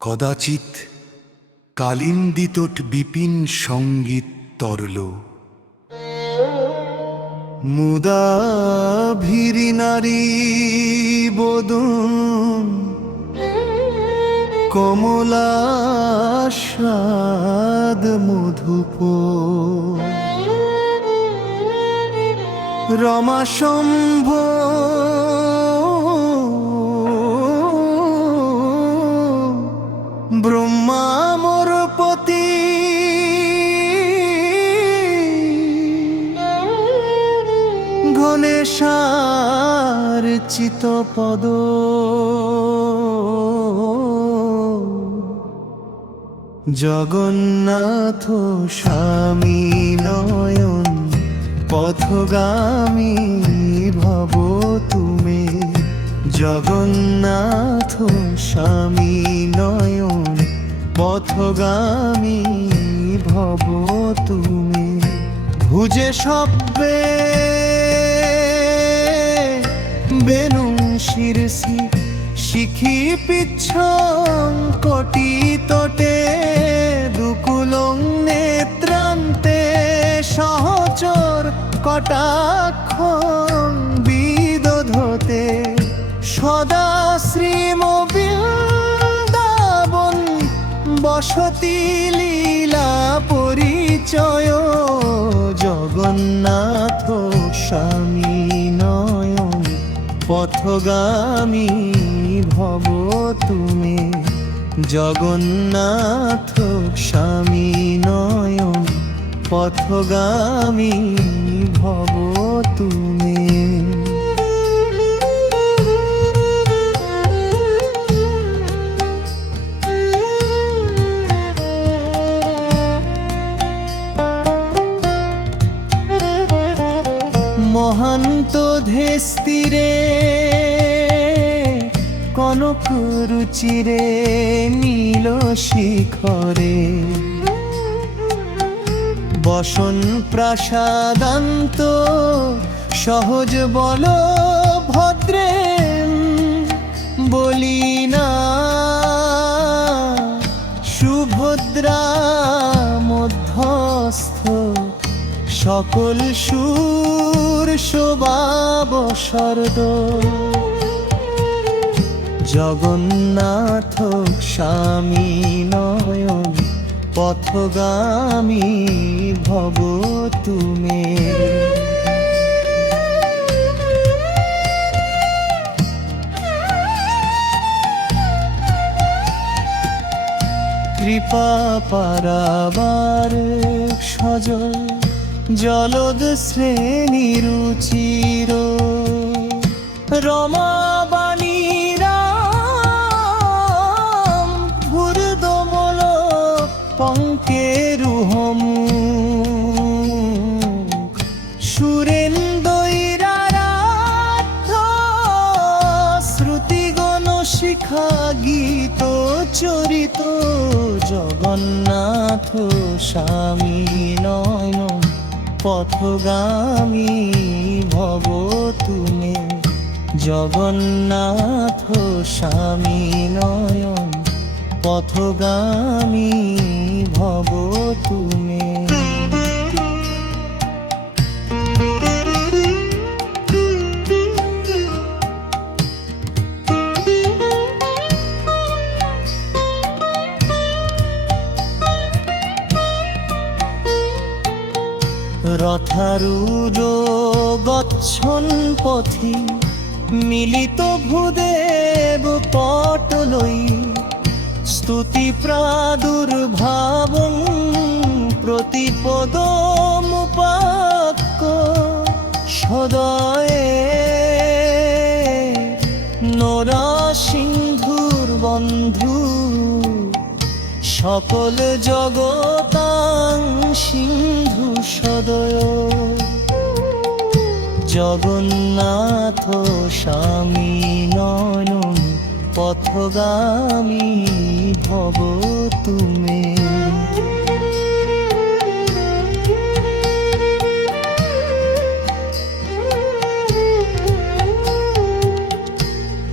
কদাচিৎ কালিন্দিতট বিপিন সংগীত তরল। মুদা ভিরি নারী বদন। কমলা স্বাদ মধুপ রমা গণেশার চিতপদ জগন্নাথ স্বামী নয়ন, পথগামী ভব তুমি। জগন্নাথ স্বামী নয়ন, পথগামী ভব তুমি। ভুজে সব্বে বেনু শিরসি, শিখি পিচ্ছ কটি তটে, দুকুলং নেত্রান্তে সহচর কটাক্ষ বিদধতে। সদা শ্রীম বৃন্দাবন, বসতি লীলা পরিচয়, জগন্নাথ স্বামী। পথগামী ভব তুমি। জগন্নাথ স্বামী নয়ন পথগামী ভব তুমি। মহান্ত ধেস্তিরে রুচিরে নীল শিখরে। বসন প্রাসাদান্ত সহজ বল ভদ্রে বলি না, সুভদ্রা মধ্যস্থ সকল সুর শোভাব শরদ জগন্নাথ স্বামী নয়ন পথগামী ভব তুমি। কৃপা পারাবার সজল জলদ শ্রেণি রুচির রমাবাণী শিখা গীত জগন্নাথ স্বামী নয়ন পথগামী ভব তুমি জগন্নাথ স্বামী নয়ন পথগামী ভব তুমি। রথারুর গচ্ছন পথি মিলিত ভূদেব পটলই স্তুতি প্রাদুর্ভাব প্রতিপদমুপাক্য সদয়ে নরা সিন্ধুর বন্ধু সকল জগতাং সিন্ধু সদয়। জগন্নাথ স্বামী নয়ন পথগামী ভব তুমি।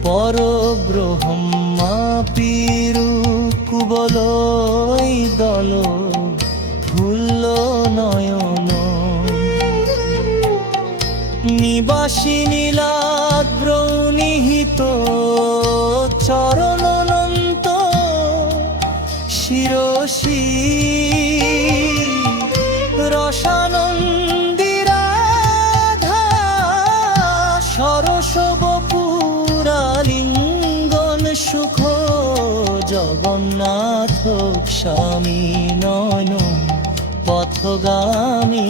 পরব্রহ্মা পিরু যুগলই দল ফুল্ল নয়ন। নিবাসী নীলাদ্র নিহিত চরণনন্ত জগন্নাথ স্বামী নয়ন পথগামী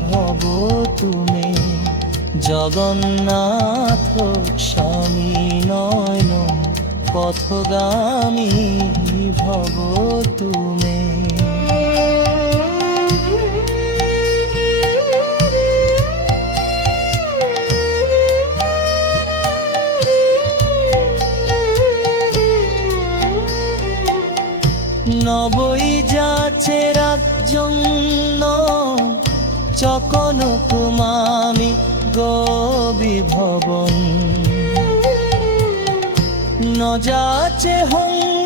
ভব তুমি। জগন্নাথ স্বামী নয়ন পথগামী ভব তুমি। নবই যাচ্ছে রাজ্য চকন কুমামি গবিভবন ন যাচ্ছে হংরম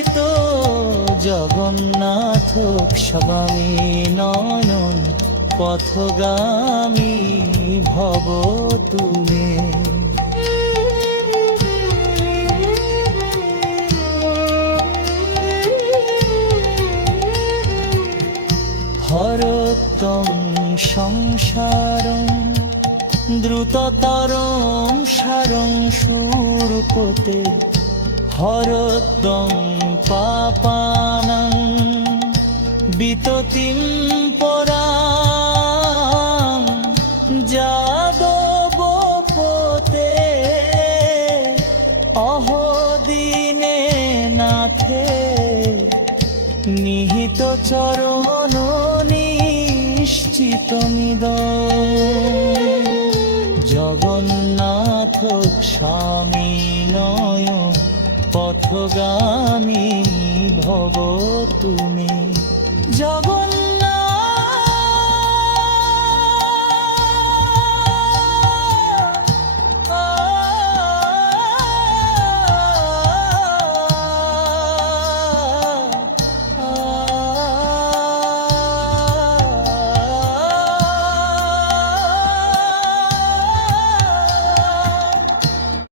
চরিত জগন্নাথ স্বামী নয়ন পথগামী ভব তুমি। হরতম সংসারম দ্রুততরং সারং সুরপতে হরদং পাপানাং বিততিম পরা যাদবপতে অহদিনে নাথে নিহিত চরণ নিশ্চিত মিদ জগন্নাথ স্বামী নয় পথগামী ভব তুমি। জগন্নাথ